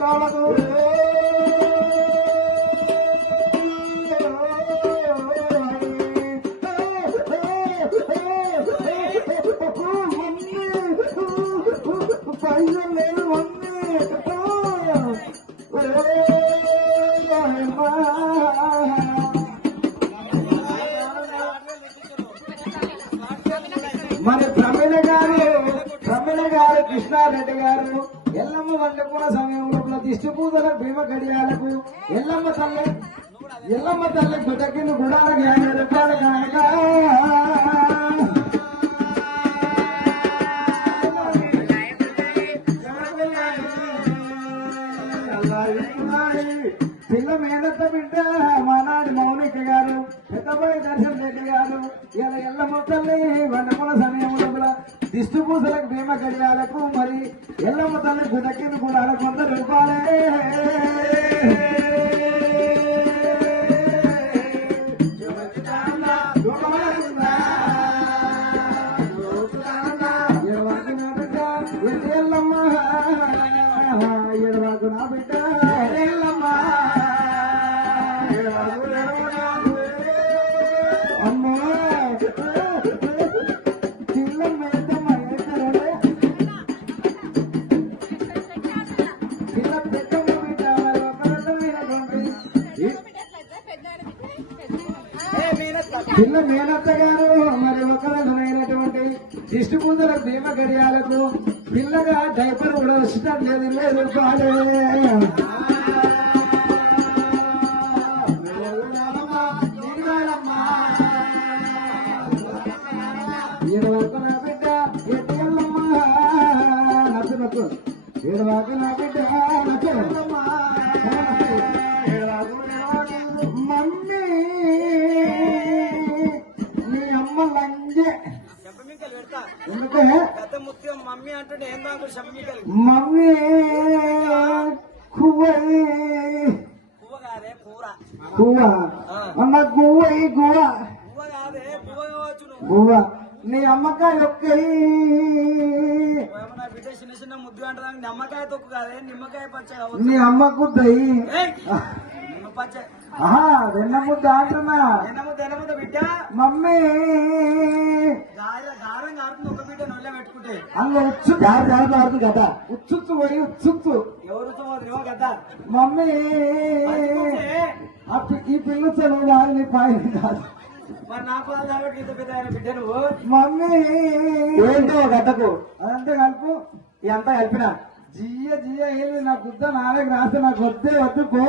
పుట్టాలకు పైసలు లేదు మరి ప్రమిళ గారు కృష్ణారెడ్డి గారు ఎల్లమ్మ వండుకున్న సమయంలో దిష్టి పూజల భీమ గడియాలకు ఎల్లమ్మ తల్లి గుటకిని గుడాలకు 50 రూపాయలు కనుక పిల్ల మేనత్త బిడ్డ మానాడి మౌనిక గారు పెద్దపల్లి దర్శన్ రెడ్డి గారు ఇలా ఎల్లమ్మ తల్లి వండుకున్న సమయంలో దిష్టి పూసలకు భీమ గడియాలకు మరి ఎల్లమ్మ తల్లి గుటకిని కూడా 100 రూపాయలే ఎల్లమ్మ ఎడవకు నా బిడ్డ ఎల్లమ్మ అమ్మా పిల్లమ్మ పిల్ల పెద్దమ్మ బిడ్డ పిల్ల మేనత్త గారు మరి ఒకరైనటువంటి దిష్టి పూజల భీమ గడియాలకు పిల్లగా డైపర్ కూడా వచ్చటం లేదు 20 రూపాయలే ఏడవకు నా బిడ్డ ఎల్లమ్మ నచ్చు ఏడవకు నా బిడ్డ నచ్చమ్మ మమ్మీ నీ అమ్మ లంజే ఎందుకే మమ్మీ అంటే మమ్మీ గువ్వ అమ్మ గువ్వ నీ అమ్మకాయ ఒక్కయి బిడ్డ చిన్న చిన్న ముద్దు అంటే నిమ్మకాయ తొక్కు కాదే నిమ్మకాయ పచ్చ నీ అమ్మకు దయ్యి పచ్చ వెన్న ముద్ద అంటున్నా ఎన్నముద్ద బిడ్డ మమ్మీ దారం కారుతుంది ఒక బిడ్డ నొల్ల పెట్టుకుంటే అందులో ఉచ్చు దారుతుంది కదా ఉచ్చు పోయి ఉచ్చు ఎవరు కదా మమ్మీ ఈ పిల్లు కాదు నీ పాయ కాదు మరి నా పాలు కాబట్టి ఇంత పెద్ద ఆయన బిడ్డ నువ్వు మమ్మీ ఏంటో గడ్డకు అదంతా కలుపు ఇదంతా కలిపిన జియ్య ఏది నా గుద్ద నాలుగు రాస్తే నాకు వద్దే వద్దుకో